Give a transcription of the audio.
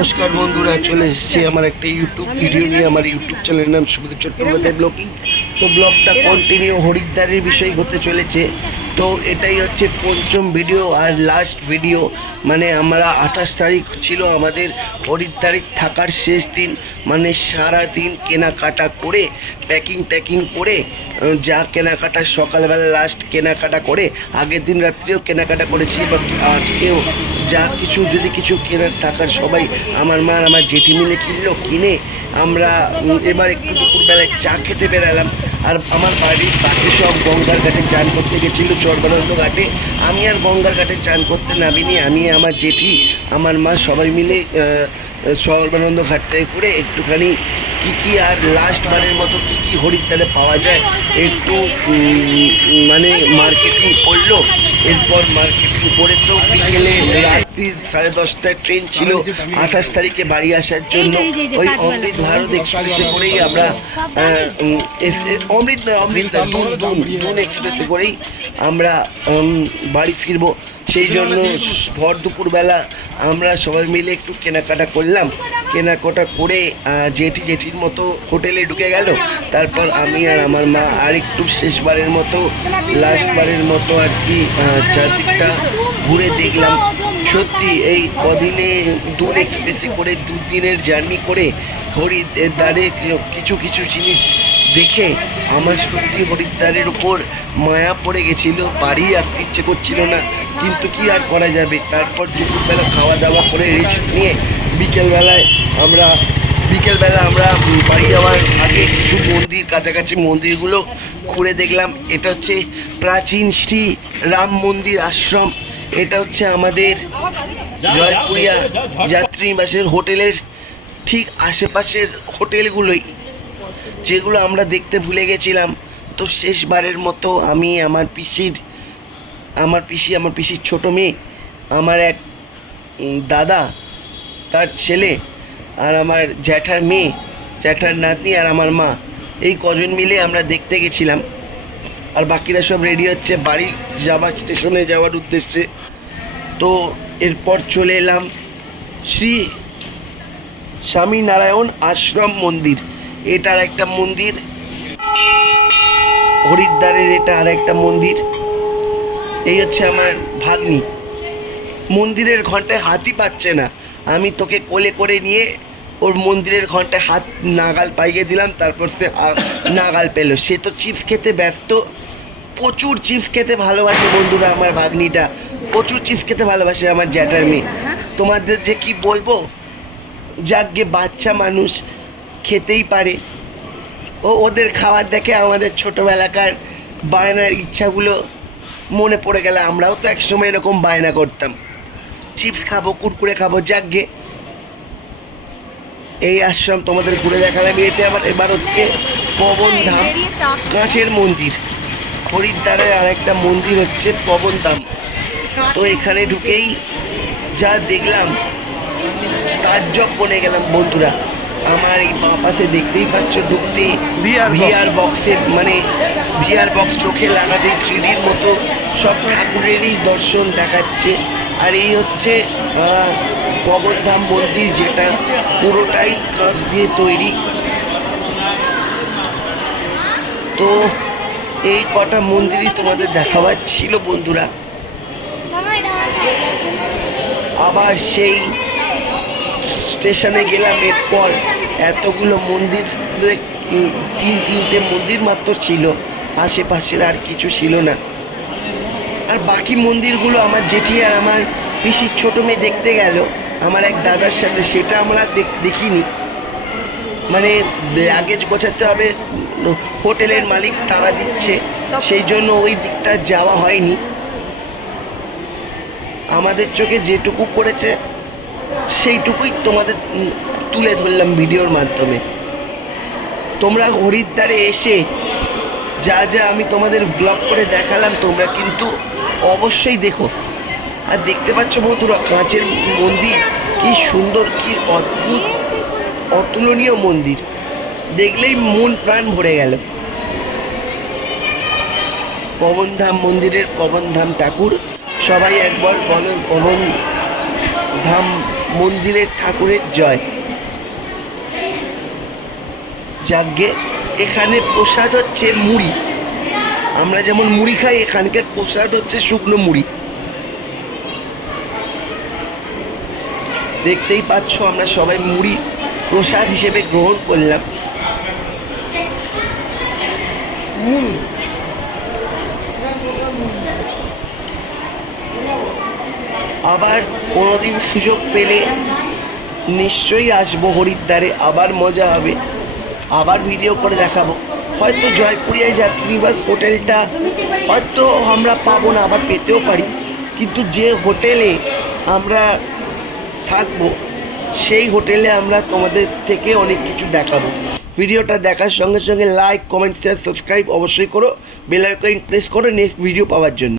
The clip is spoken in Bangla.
নমস্কার বন্ধুরা, চলে এসেছি আমার একটা ইউটিউব ভিডিও নিয়ে। আমার ইউটিউব চ্যানেলের নাম সুবিধা চট্টোপাধ্যায় ব্লগিং। তো ব্লগটা কন্টিনিউ হরিদ্বারের বিষয় হতে চলেছে। তো এটাই হচ্ছে পঞ্চম ভিডিও আর লাস্ট ভিডিও। মানে আমরা 28 তারিখ ছিল আমাদের হরিদ্বারে থাকার শেষ দিন। মানে সারা দিন কেনাকাটা করে প্যাকিং করে যা কেনাকাটা সকালবেলা লাস্ট কেনাকাটা করে আগের দিন রাত্রেও কেনাকাটা করেছি, বাট আজকেও যা কিছু যদি কিছু কেনার থাকার সবাই আমার মা আর আমার জেঠি মিলে কিনে আমরা এবার একটু দুপুরবেলায় চা খেতে বেরালাম। আর আমার বাড়ির বাকি সব গঙ্গার ঘাটে চান করতে গেছিলো, চরবানন্দ ঘাটে। আমি আর গঙ্গার ঘাটে চান করতে নামিনি। আমি আমার জেঠি আমার মা সবাই মিলে সর্বানন্দ ঘাট থেকে করে একটুখানি কী আর লাস্ট বারের মতো কী হরিদ্বারে পাওয়া যায় একটু মানে মার্কেটিং করলো। এরপর মার্কেটিং করে তো বিকেলে রাত্রি 10:30টায় ট্রেন ছিল 28 তারিখে বাড়ি আসার জন্য। ওই অমৃত ভারত এক্সপ্রেসে করেই আমরা দুন এক্সপ্রেসে করেই আমরা বাড়ি ফিরবো। সেই জন্য ভর দুপুরবেলা আমরা সবাই মিলে একটু কেনাকাটা করলাম। কেনাকাটা করে জেঠির মতো হোটেলে ঢুকে গেল। তারপর আমি আর আমার মা আর একটু শেষবারের মতো লাস্টবারের মতো আর কি চারদিকটা ঘুরে দেখলাম। সত্যি এই কদিনে দুন এক্সপ্রেসে করে 2 দিনের জার্নি করে হরিদ্বারে কিছু জিনিস দেখে আমার সত্যি হরিদ্বারের উপর মায়া পড়ে গেছিলো। বাড়ি আসতে ইচ্ছে করছিল না, কিন্তু কি আর করা যাবে। তারপর দুপুরবেলা খাওয়া দাওয়া করে রেস্ট নিয়ে বিকেলবেলা আমরা বাড়ি যাওয়ার আগে কিছু মন্দির, কাছাকাছি মন্দিরগুলো ঘুরে দেখলাম। এটা হচ্ছে প্রাচীন শ্রী রাম মন্দির আশ্রম। এটা হচ্ছে আমাদের জয়পুরিয়া যাত্রীনিবাসের হোটেলের ঠিক আশেপাশের হোটেলগুলোই, যেগুলো আমরা দেখতে ভুলে গেছিলাম। তো শেষবারের মতো আমি আমার পিসির ছোটো মেয়ে, আমার এক দাদা তার ছেলে আর আমার জ্যাঠার মেয়ে, জ্যাঠার নাতনি আর আমার মা, এই কজন মিলে আমরা দেখতে গেছিলাম। আর বাকিরা সব রেডি হচ্ছে বাড়ি যাবার, স্টেশনে যাওয়ার উদ্দেশ্যে। তো এরপর চলে এলাম শ্রী স্বামীনারায়ণ আশ্রম মন্দির। এটার একটা মন্দির হরিদ্বারের, এটা আর একটা মন্দির। এই হচ্ছে আমার ভাগ্নি। মন্দিরের ঘন্টায় হাতই পাচ্ছে না, আমি তোকে কোলে করে নিয়ে ওর মন্দিরের ঘন্টায় হাত নাগাল পাইয়ে দিলাম। তারপর সে নাগাল পেল। সে তো চিপস খেতে ব্যস্ত, প্রচুর চিপস খেতে ভালোবাসে বন্ধুরা। আমার ভাগ্নিটা প্রচুর চিপস খেতে ভালোবাসে, আমার জ্যাঠার মেয়ে। তোমাদের যে কি বলবো, যাকে বাচ্চা মানুষ খেতেই পারে। ওদের খাবার দেখে আমাদের ছোটোবেলাকার বায়নার ইচ্ছাগুলো মনে পড়ে গেলে। আমরাও তো একসময় এরকম বায়না করতাম, চিপস খাবো, কুরকুরে খাবো। যাকগে, এই আশ্রম তোমাদের ঘুরে দেখালাম। এটা এবার হচ্ছে পবনধাম, কাঁচের মন্দির। হরিদ্বারের আর একটা মন্দির হচ্ছে পবনধাম। তো এখানে ঢুকেই যা দেখলাম তাজ্জব বনে গেলাম বন্ধুরা। আমার এই বাঁ পাশে দেখতেই পাচ্ছ, ঢুকতে ভিআর বক্সের মানে ভিআর বক্স চোখে লাগাতেই 3Dর মতো সব ঠাকুরেরই দর্শন দেখাচ্ছে। আর এই হচ্ছে পবনধাম মন্দির, যেটা পুরোটাই কাঁচ দিয়ে তৈরি। তো এই কটা মন্দিরই তোমাদের দেখাবার ছিল বন্ধুরা। আবার সেই স্টেশনে গেলাম। এরপর এতগুলো মন্দির, 3টে মন্দির মাত্র ছিল, আশেপাশের আর কিছু ছিল না। আর বাকি মন্দিরগুলো আমার জেঠি আর আমার পিসির ছোটো মেয়ে দেখতে গেল আমার এক দাদার সাথে, সেটা আমরা দেখিনি। মানে লাগেজ গোছাতে হবে, হোটেলের মালিক তারা দিচ্ছে, সেই জন্য ওই দিকটা যাওয়া হয়নি। আমাদের চোখে যেটুকু পড়েছে সেইটুকুই তোমাদের তুলে ধরলাম ভিডিওর মাধ্যমে। তোমরা হরিদ্বারে এসে যা আমি তোমাদের ব্লগ করে দেখালাম, তোমরা কিন্তু অবশ্যই দেখো। আর দেখতে পাচ্ছ বন্ধুরা, কাঁচের মন্দির, কি সুন্দর, কি অদ্ভুত, অতুলনীয় মন্দির। দেখলেই মন প্রাণ ভরে গেল। পবনধাম মন্দিরের পবনধাম ঠাকুর, সবাই একবার বলো পবনধাম মন্দিরের ঠাকুরের জয়। যাজ্ঞে এখানে প্রসাদ হচ্ছে মুড়ি। আমরা যেমন মুড়ি খাই, এখানকার প্রসাদ হচ্ছে শুকনো মুড়ি। দেখতেই পাচ্ছ আমরা সবাই মুড়ি প্রসাদ হিসেবে গ্রহণ করলাম। আবার কোনোদিন সুযোগ পেলে নিশ্চয়ই আসবো হরিদ্বারে, আবার মজা হবে, আবার ভিডিও করে দেখাবো। হয়তো জয়পুরিয়া যাত্রীনিবাস হোটেলটা হয়তো আমরা পাবো না, আবার পেতেও পারি, কিন্তু যে হোটেলে আমরা থাকবো সেই হোটেলে আমরা তোমাদের থেকে অনেক কিছু দেখাবো। ভিডিওটা দেখার সঙ্গে সঙ্গে লাইক, কমেন্ট, শেয়ার, সাবস্ক্রাইব অবশ্যই করো, বেল আইকন প্রেস করো নেক্সট ভিডিও পাওয়ার জন্য।